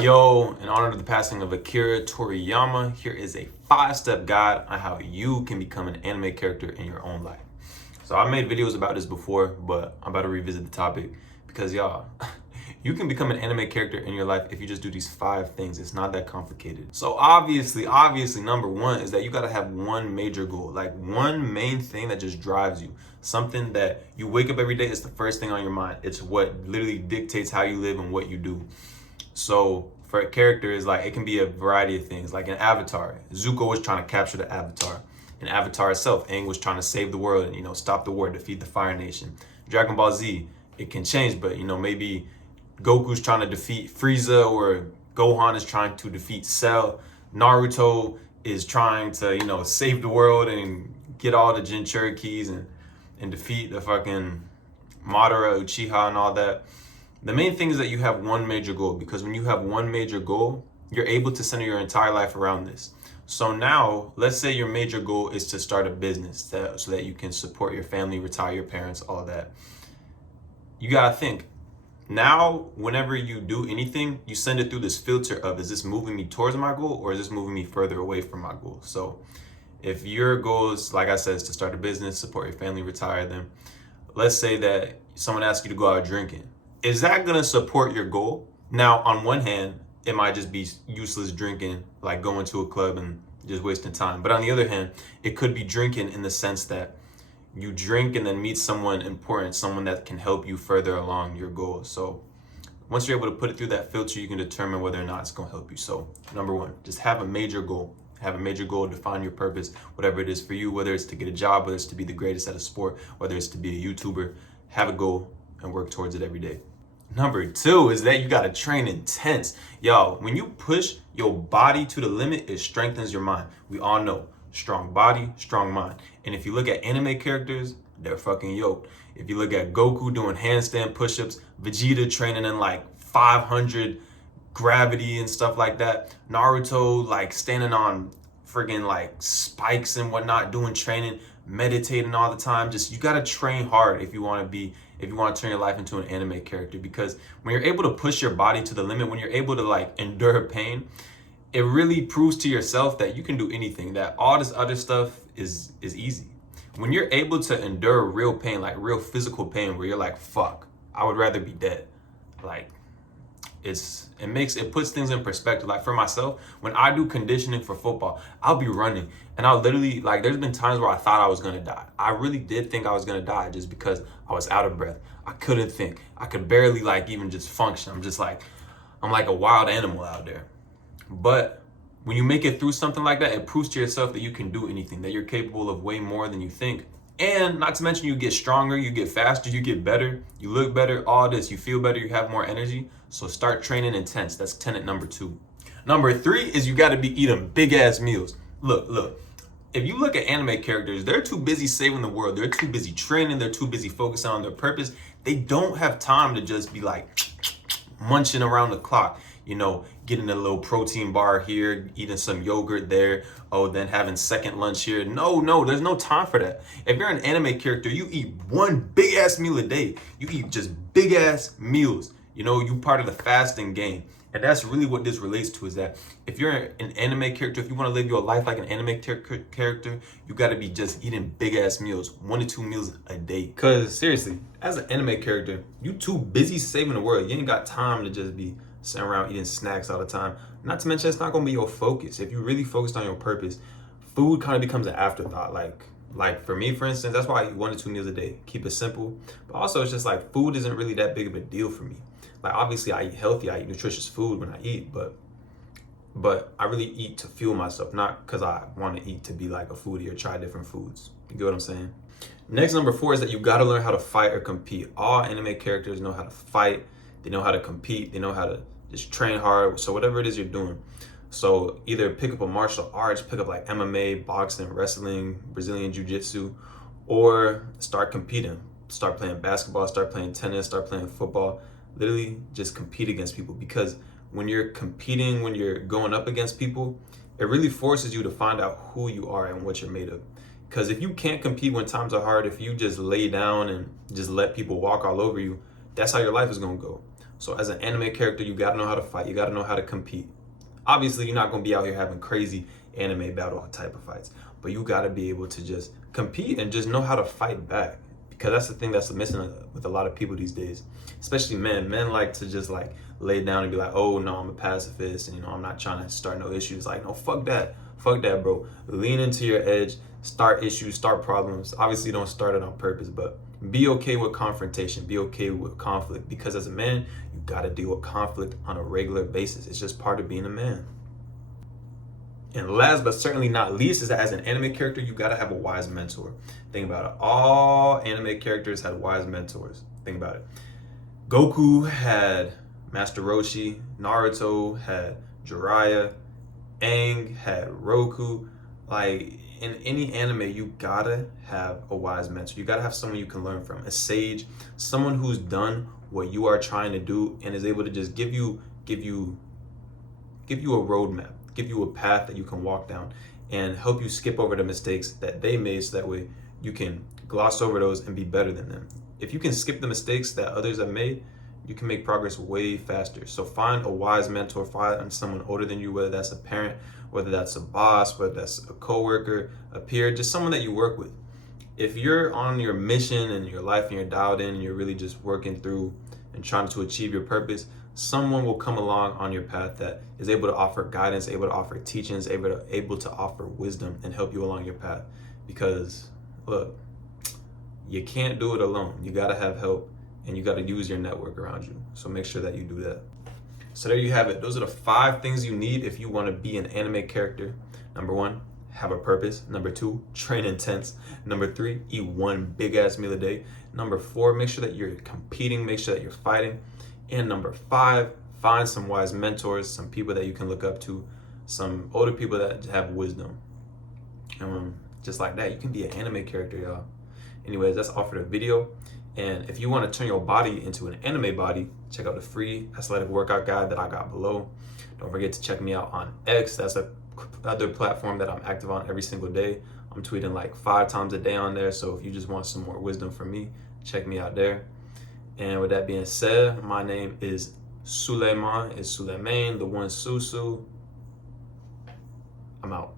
Yo, in honor of the passing of Akira Toriyama, here is a 5-step guide on how you can become an anime character in your own life. So I made videos about this before, but I'm about to revisit the topic because y'all, you can become an anime character in your life if you just do these 5 things. It's not that complicated. So obviously, number 1 is that you gotta have one major goal, like one main thing that just drives you. Something that you wake up every day, it's the first thing on your mind. It's what literally dictates how you live and what you do. So for a character, is like it can be a variety of things. Like in Avatar, Zuko was trying to capture the Avatar. In Avatar itself, Aang was trying to save the world and stop the war, defeat the Fire Nation. Dragon Ball Z, it can change, but maybe Goku's trying to defeat Frieza, or Gohan is trying to defeat Cell. Naruto is trying to save the world and get all the Jinchurikis and defeat the fucking Madara, Uchiha, and all that. The main thing is that you have one major goal, because when you have one major goal, you're able to center your entire life around this. So now, let's say your major goal is to start a business so that you can support your family, retire your parents, all that. You gotta think. Now, whenever you do anything, you send it through this filter of, is this moving me towards my goal or is this moving me further away from my goal? So if your goal is, like I said, is to start a business, support your family, retire them, let's say that someone asks you to go out drinking. Is that gonna support your goal? Now, on one hand, it might just be useless drinking, like going to a club and just wasting time. But on the other hand, it could be drinking in the sense that you drink and then meet someone important, someone that can help you further along your goal. So once you're able to put it through that filter, you can determine whether or not it's gonna help you. So number 1, just have a major goal. Have a major goal, define your purpose, whatever it is for you, whether it's to get a job, whether it's to be the greatest at a sport, whether it's to be a YouTuber. Have a goal and work towards it every day. Number 2 is that you gotta train intense. Y'all, when you push your body to the limit, it strengthens your mind. We all know, strong body, strong mind. And if you look at anime characters, they're fucking yoked. If you look at Goku doing handstand push-ups, Vegeta training in like 500 gravity and stuff like that, Naruto like standing on friggin' like spikes and whatnot, doing training, meditating all the time. Just, you gotta train hard if you want to turn your life into an anime character, because when you're able to push your body to the limit, when you're able to like endure pain, it really proves to yourself that you can do anything, that all this other stuff is easy. When you're able to endure real pain, like real physical pain, where you're like, fuck, I would rather be dead. Like, it puts things in perspective. Like for myself, when I do conditioning for football, I'll be running and I'll literally, like, there's been times where I thought I was gonna die. I really did think I was gonna die, just because I was out of breath. I couldn't think. I could barely like even just function. I'm like a wild animal out there. But when you make it through something like that, it proves to yourself that you can do anything, that you're capable of way more than you think. And not to mention, you get stronger, you get faster, you get better, you look better, all this, you feel better, you have more energy. So start training intense. That's tenet number 2. Number 3 is you gotta be eating big ass meals. Look, if you look at anime characters, they're too busy saving the world. They're too busy training. They're too busy focusing on their purpose. They don't have time to just be like munching around the clock, getting a little protein bar here, eating some yogurt there, then having second lunch here. No, there's no time for that. If you're an anime character, you eat one big ass meal a day. You eat just big ass meals. You part of the fasting game. And that's really what this relates to, is that if you're an anime character, if you want to live your life like an anime character, you got to be just eating big ass meals, 1 to 2 meals a day. Because seriously, as an anime character, you too busy saving the world. You ain't got time to just be sitting around eating snacks all the time. Not to mention, it's not going to be your focus. If you really focused on your purpose, food kind of becomes an afterthought. Like for me, for instance, that's why I eat 1 to 2 meals a day. Keep it simple. But also, it's just like food isn't really that big of a deal for me. Like, obviously, I eat healthy, I eat nutritious food when I eat, but I really eat to fuel myself, not because I want to eat to be like a foodie or try different foods. You get what I'm saying? Next, number 4 is that you got to learn how to fight or compete. All anime characters know how to fight. They know how to compete. They know how to just train hard. So whatever it is you're doing. So either pick up a martial arts, pick up like MMA, boxing, wrestling, Brazilian jiu-jitsu, or start competing. Start playing basketball, start playing tennis, start playing football. Literally just compete against people, because when you're competing, when you're going up against people, it really forces you to find out who you are and what you're made of. Because if you can't compete when times are hard, if you just lay down and just let people walk all over you, that's how your life is going to go. So as an anime character, you gotta know how to fight. You gotta know how to compete. Obviously, you're not gonna be out here having crazy anime battle type of fights, but you gotta be able to just compete and just know how to fight back. Because that's the thing that's missing with a lot of people these days, especially men. Men like to just like lay down and be like, oh no, I'm a pacifist, and I'm not trying to start no issues. Like, no, fuck that, bro. Lean into your edge, start issues, start problems. Obviously, don't start it on purpose, but be okay with confrontation, be okay with conflict, because as a man, you gotta deal with conflict on a regular basis. It's just part of being a man. And last but certainly not least is that as an anime character, you gotta have a wise mentor. Think about it. All anime characters had wise mentors. Think about it. Goku had Master Roshi. Naruto had Jiraiya. Aang had Roku. Like, in any anime, you gotta have a wise mentor. You gotta have someone you can learn from. A sage, someone who's done what you are trying to do and is able to just give you a roadmap, give you a path that you can walk down and help you skip over the mistakes that they made, so that way you can gloss over those and be better than them. If you can skip the mistakes that others have made, you can make progress way faster. So find a wise mentor, find someone older than you, whether that's a parent, whether that's a boss, whether that's a coworker, a peer, just someone that you work with. If you're on your mission in your life and you're dialed in and you're really just working through and trying to achieve your purpose, someone will come along on your path that is able to offer guidance, able to offer teachings, able to offer wisdom and help you along your path. Because look, you can't do it alone. You gotta have help and you gotta use your network around you. So make sure that you do that. So there you have it. Those are the 5 things you need if you want to be an anime character. Number 1, have a purpose. Number 2, train intense. Number 3, eat 1 big ass meal a day. Number 4, make sure that you're competing, make sure that you're fighting. And number 5, find some wise mentors, some people that you can look up to, some older people that have wisdom. Just like that, you can be an anime character, y'all. Anyways, that's all for the video. And if you want to turn your body into an anime body, check out the free athletic workout guide that I got below. Don't forget to check me out on X. That's another platform that I'm active on every single day. I'm tweeting like 5 times a day on there. So if you just want some more wisdom from me, check me out there. And with that being said, my name is Suleiman. It's Suleiman, the one Susu. I'm out.